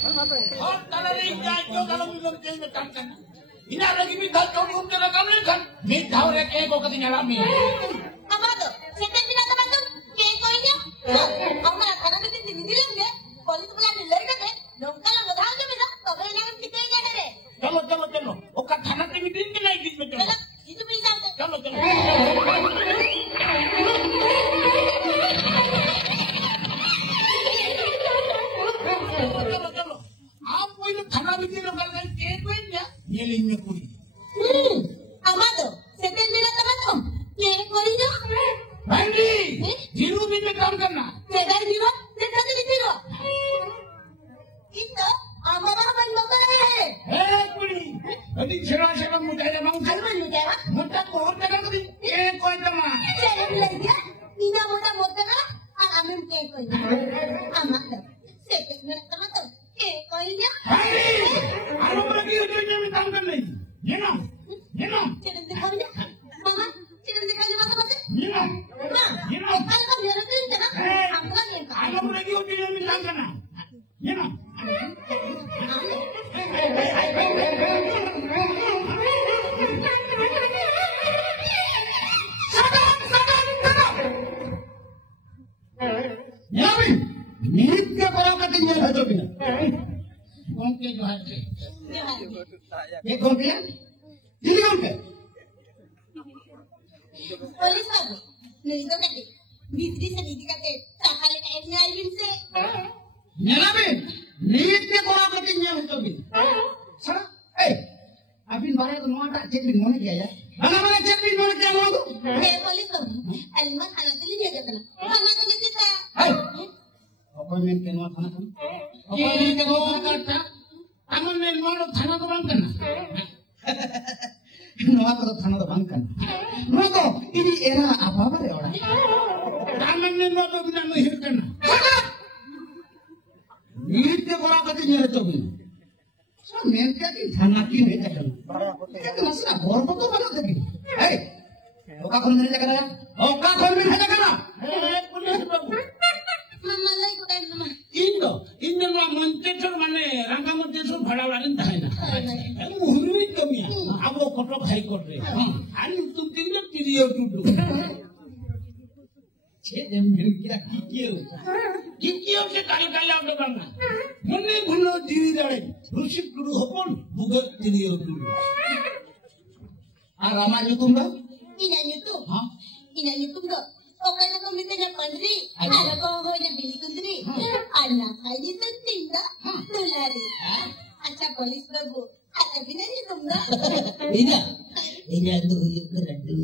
Hot talaring jajo kalau minum kayak macam kan. Ini lagi minta curi untuk kami kan. Minta orang kayak kau ketinggalan mi. Apa tuh? Setan minat apa tuh? Kayak koinnya? Aku malah karena bikin dibilang ya. Kalau itu pelan dilar kan deh. Dong kalau nggak tahu bisa. Tapi ini kan kita yang ada deh. Chalo. Oka thana te meeting ke naik di meeting. Itu bisa. Chalo. Apa itu thana meeting lo kalau kayak koin ya? Nyelin nyekuri. Apa tuh? Setan minat apa tuh? Kayak koinnya? Bandi. Jiru binte काम करना. Setan zero? Setan itu zero. Itu हमारा अपन नंबर है कुड़ी अभी छेड़ा मुझे मांग हनुमान मुझेवा मुझे बहुत जगह कभी एक कोई तमा चलो लड़किया नीना मोटा मोटा ना आमिर के कोई आमा सेकंड में तमा तो के कोई ना अरे आलो लगी जो में काम कर नहीं ये ना चलो दिखाओ ना मामा चलो दिखाओ ना मत ये ना कल का मेरा तो इतना हमका नहीं आलो लगी जो में काम करना ये ना नित्य पराकति में है तो बिना कौन के जो है ये कौन के दिल्ली कौन के पुलिस बाबू नहीं तो कहते भीतरी से दीदी कहते सहारे टाइम में आई से निलामे नित्य पराकति में है तो बिना सर अभी बारे को नोटा चेक भी होने क्या है बना चेक भी होने क्या हुआ तो ये पुलिस बाबू अलमा खाना तो नहीं देता ना खाना तो नहीं देता अपॉइंटमेंट के नोट थाना अपॉइंटमेंट के नोट करता अमन में नोट थाना तो बंद करना नोट तो थाना तो बंद करना नोट तो इनी एरा apa रे ओड़ा अमन में नोट तो बिना नहीं करना नीट के बड़ा कति नहीं तो बिना सब मेन क्या की थाना की नहीं करना क्या तो मसला घोर को तो बना देगी ए ओका कौन नहीं करना पुलिस बाबू mama lagi bukan mama Indo Montesor mana Rangga Montesor भाड़ा वाले नहीं ना मुहर्री कमी है अब वो कटो भाई कर रहे अरे तुम कितने पीरियो टूटू छे जम क्या किकियो से काले आप लोग ना मुन्ने भुनो जीवी दाड़े रुचि टूटू होपन बुगर पीरियो टूटू आ रामाजी तुम ना ina YouTube do okay na kumita niya pandri ala ko ho niya bili kundri ala kali to tinda tulari acha police babu ala bina ni tumda ina do yo keradu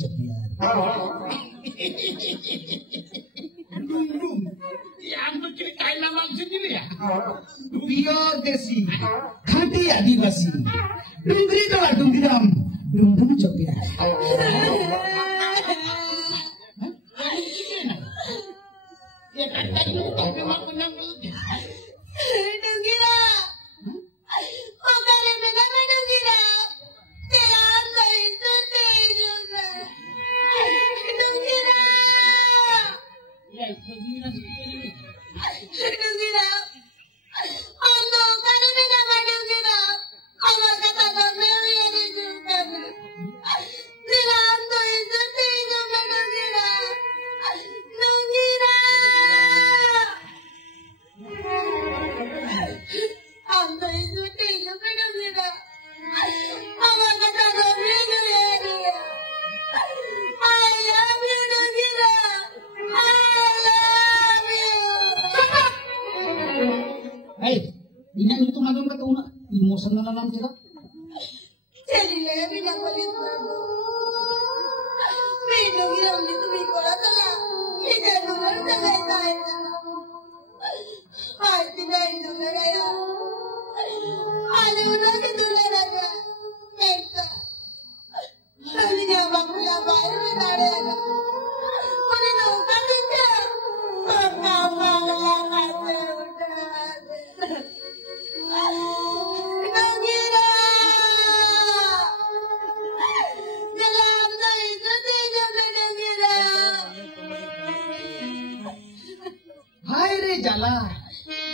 cepiar yang tu ceritain nama sendiri ya pure desi khati adivasi dungri dola dungriram dungdung cepiar ya kan tadi tapi aku nang Dungira oh kare bena dungira tera kare to tejuga dungira ya dungira dungira ano kare bena dungira ano kata to mewi ani dungira tera to tejuga dungira dungira Ando itu tidak benar-benar. Apa kata kami ini? Ayah benar-benar. Hey, ini itu malam kata una emosional nalam kita. Jadi saya bilang polis babu. Benar-benar itu bikola telah. Tidak benar telah saya. Ay, tidak itu saya. Ada udah itu saya. Eka. Ini dia babu ya baru ada. Mana tahu kan dia? Apa yang ada? Dungira. Dalam dari itu tidak dungira. Hai re jala.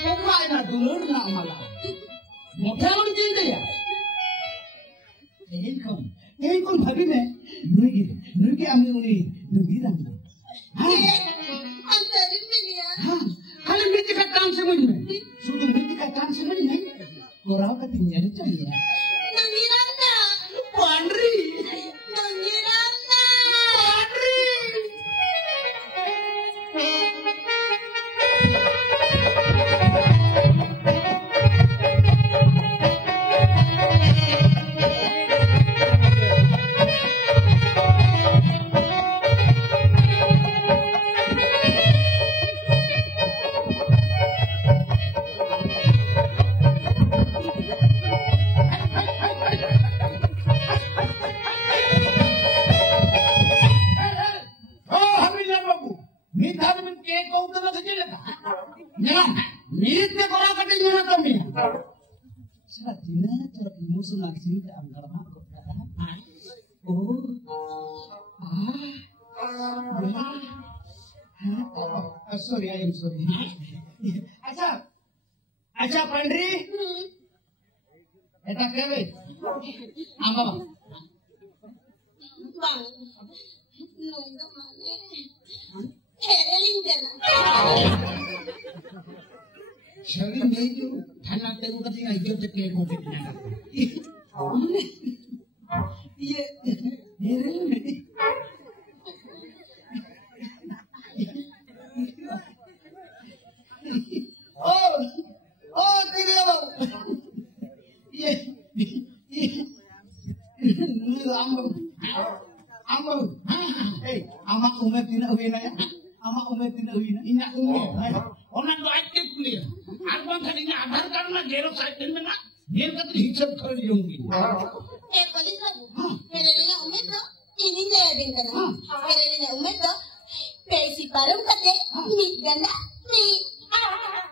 Bukan na dulu ना मला मोठ्यावरती दिल्या हे कोण भाभी में नुगी आम्ही उनी नुगी रंग अंतर मिलिया हाँ खाली मिट्टी का काम समझ में सुधु मिट्टी का काम समझ में कोराव का तिन्या चाहिए नंगिरांना पांडरी नंगिरांना sorry, I am sorry. अच्छा पांढरी eta kewe apa bang bang nunggu mana kereling jalan Shaggy made you Tana Tegu Kating I get the cake of it. Oh, hey, amak umat tidak wina ya, amak umat tidak wina, ingat umat. Orang tu aktif punya, arwah tadinya agar karena jeruk saya tenda, dia kata hijab kali yongi. Polis kerana umat tu ini dia bintang, kerana umat tu pesi parum kate meet ganda meet.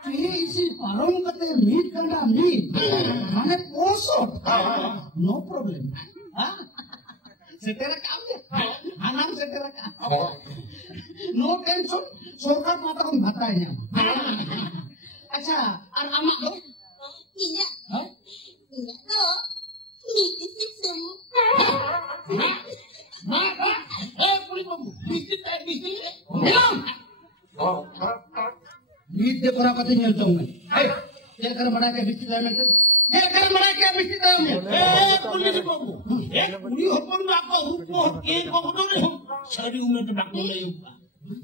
Pesi parum kate meet ganda meet, mana poso, no problem. Setera kami, anak setera kami. No tension, sorkat mata kong batanya. Acha, anak tu? Iya. Iya tu, miti sistem. Pulis kamu, miti tak miti. Bilang. Miti orang katanya tu. Jangan mereka miti dalam tu. Jangan mereka mesti tahu. Pulis kamu. Pulis hopon aku hopon. Kau betul ni. Sari umur tu nak mulai juga.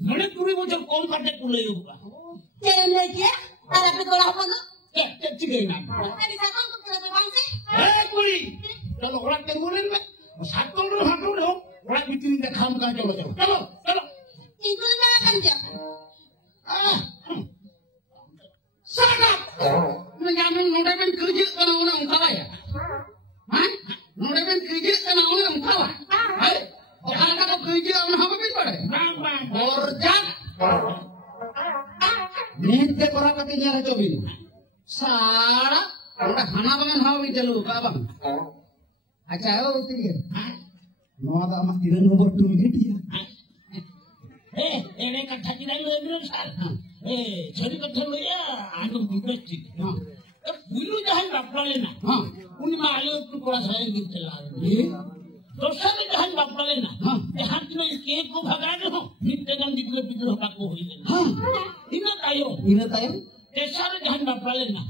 Mana pulis macam kau kata mulai juga. Jangan lagi ya. Ada perkara apa tu? Cikai nak. Ada siapa tu perkara bangsa? Pulis. Kalau orang temurin ber, satu orang. Orang bikin dia kamu kan jauh. Kalau. Itu mana kan je? Sangat. Menjamin nodamen kerja orang-orang kaya ya. Nodamen kerja orang-orang kaya. Orang kata kerja orang apa pun pada. Borjak. Minta orang kata nyara cobin. Salah. Orang hana bangan hawi jalu kabang. Acara itu dia. Mau ada amak tidak nomor tu dia. Ini kata tidak lebih besar. Jadi kata dia, anu bukti. Bulu jangan bapalin na. Uni malu tu kurang saya gitu lah. Dosa ni jangan bapalin na. Jangan cuma kek ko bhagan ho. Minta jangan dikut aku ini. Ina tayo. Desa ni jangan bapalin na.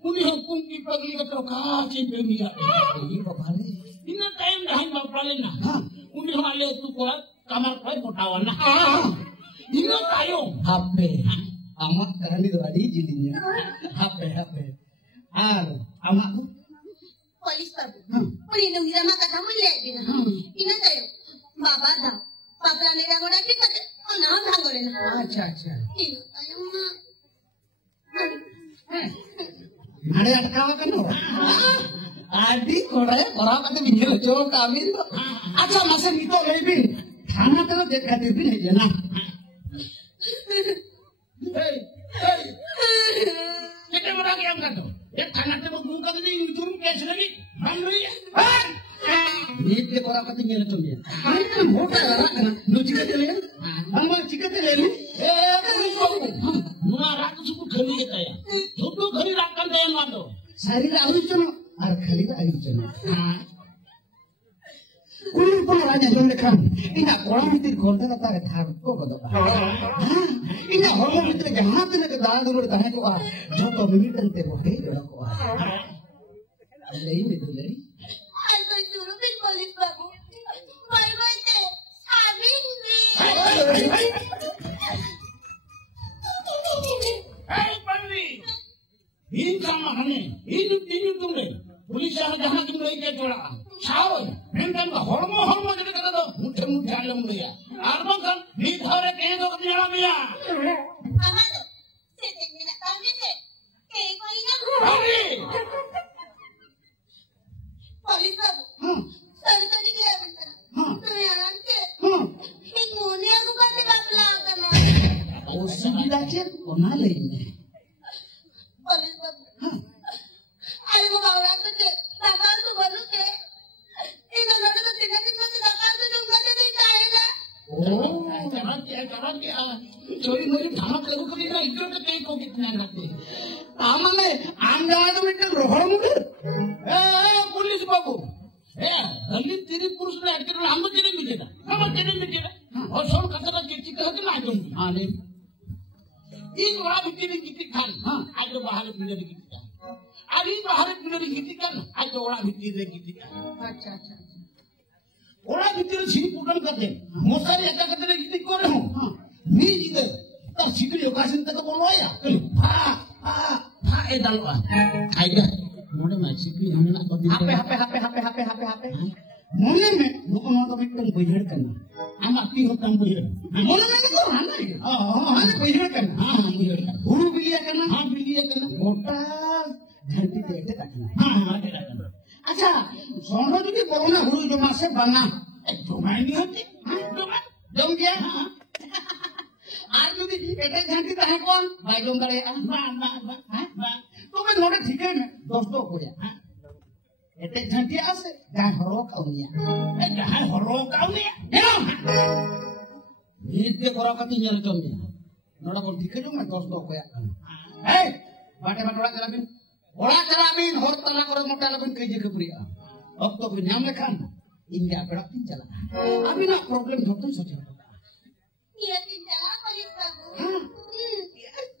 Uni hukum di pagi kata kasih bumi ya. Ina tayo jangan bapalin na. Uni malu tu kurang kamar kau potawan na. Ina tayo. Hape. Amak karena itu tadi jadinya. Hape. Amak tu. Polis babu. Pelindung di rumah kata mulia bina. Ina tayo. Baba dah. Papa ni dah orang pikir. Anak dah orang. Acha. Ina tayo mak. Ada kawan kan orang. Adik orang kata bingung cowok kami tu. Acha masa itu lebih. Karena tu dekat lebih aja nak. Hey. Kita orang yang kata. Ya karena tu bukan ini turun kes lagi. Malu ya. Ini dia orang kata nyala tu dia. Ini motor orang kan. Lu jika dia leh. Amal jika dia leh. Pulis kamu. Mula rakyat suku kami kita ya. Jodoh kami rakyat ᱞᱟᱹᱭᱟ ᱱᱚᱣᱟ ᱫᱚ ᱥᱟᱹᱨᱤ ᱨᱮ ᱟᱹᱭᱩᱵ ᱪᱚᱱᱚ ᱟᱨ ᱠᱷᱟᱹᱞᱤ ᱨᱮ ᱟᱹᱭᱩᱵ ᱪᱚᱱᱚ ᱠᱩᱲᱤ ᱦᱚᱯᱚᱱ ᱨᱟᱡᱽ ᱟᱸᱡᱚᱢ ᱞᱮᱠᱷᱟᱱ ᱤᱧᱟᱹᱜ ᱠᱚᱲᱟ ᱵᱷᱤᱛᱤᱨ ᱜᱷᱚᱱᱴᱟ ᱞᱟᱛᱟᱨ ᱨᱮ ᱴᱷᱟᱲ ᱠᱚ ᱜᱚᱫᱚᱜᱼᱟ ᱤᱧᱟᱹᱜ ᱦᱚᱲᱢᱚ ᱵᱷᱤᱛᱨᱤ ᱡᱟᱦᱟᱸ ᱛᱤᱱᱟᱹᱜ ᱫᱟᱬᱟ ᱫᱩᱞᱟᱹᱲ ᱛᱟᱦᱮᱸ ᱠᱚᱜᱼᱟ ᱡᱷᱚᱛᱚ ᱢᱤᱢᱤᱫᱴᱟᱝ ᱛᱮ ᱵᱚᱦᱮ ᱚᱰᱚᱠᱚᱜᱼᱟ ᱞᱟᱹᱭ ᱢᱮ ᱫᱩᱞᱟᱹᱲᱤ ᱟᱨ ᱠᱚ ᱪᱩᱨᱩ ᱵᱤᱱ ᱯᱚᱞᱤᱥ ᱵᱟᱵᱩ ᱵᱟᱭ ᱵᱟᱭ ᱛᱮ ᱥᱟᱵᱤᱱ Hei Pandri, ini sama hanya ini tunggu. Polis yang jahat itu lagi kecuali sahaja. Mereka hormon jadi kata tu mudah alam dia. Arman kan ni thare kaya tu kerja alam dia. Ama tu setting mina kami tu kaya kau ingat Pandri, polis babu tadi dia betul terang ke ini ni aku kasih bakal kan Oh segitu aja kona lay me polis babu ada mau bawa tu je bakal tu baru ke ini ada tu tinggal tu bakal tu juga jadi kaya oh jangan dia curi muri dhamak lagu kerja itu tu kaya kau kita nak nanti. amane anga itu mereka rohor muda Polis babu. Hali tiri purus na adik kerana hamba tiri mijeda. Hamba tiri mijeda. और सब कचरा किसी का हक ना दूंगी हाँ नहीं इस बार किसी किसी खान हाँ आज तो बाहर पीने की किसी का आज इस बाहर पीने की किसी का आज तो ओला भित्ती दे किसी का अच्छा अच्छा ओला भित्ती दे सीधी पुटन करते मोसारी ऐसा करते ने किसी को रहो हाँ नहीं इधर तब सीधी लोकाशन तक बोलो आया हाँ ये डालवा आइगा मोड़े में सीधी हमने ना कभी hape mone me bukan mau tapi kan bayar kan anak tinggal kamu ya mone me itu hana ya hana bayar kan guru bilia kan हाँ बिल्ली करना मोटा घंटी देते kan हाँ ada kan अच्छा सोनो jadi corona guru जो मासे बना domain नहीं होती domain jom dia आज যদি এটা ঘंटी তাহে কোন ভাই জম দাঁড়ে তো मैं नोटे ठीक है दोस्त तो हो जा এটা ঘंटी আছে গায় হরো Kaunia jangan horor kau ni নির্দে করা কাটি জাল জমি নড়া কোন ঠিক আছে मैं दोस्त तो हो जा এই বাটে বাটড়া চালাবিন ওড়া চালাবিন হর তালা করে মোটা লাবিন কই জেকে পুরিয়া अब तो कोई नाम लिखा ना इंडिया बड़ा पिन चला अभी ना प्रॉब्लम धोतो सोचा iya tidak polis babu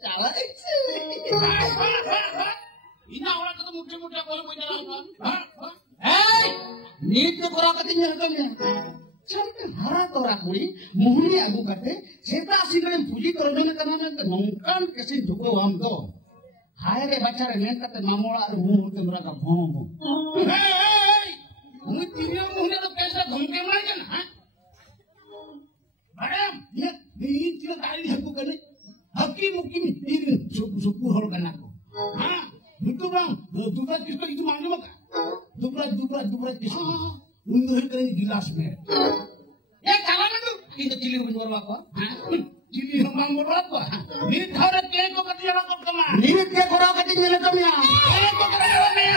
चला ina orang ketemu muda-muda kalau punya apa এই নিত্য করা কাটি জাল জমি চলতে হারা তোরা কুড়ি মুহুনি আগু কাটে সেটা আসিলে পুজি করজনে কানা নংকান কেসি ঢুকো हम तो हाय रे बच्चा रे नेन कते मामोला और मुंह ते मेरा का भों मुझे तीनों मुझे तो पैसा घूमते मर गया ना मैडम ये तीनों ताली हमको करने हकी मुक्की में तीन सुपुर होल करना को हाँ बिल्कुल बंग दूसरा किसको इतु मांगे मत दूसरा किसको उन्हें करेंगे गिलास में ये खाना में तो itu cili benar apa चिली हम मांग बोल रहा था ये थारे केक को कटिया ना कर कमा नित्य करा काटी जाल जमी केक को कटिया ना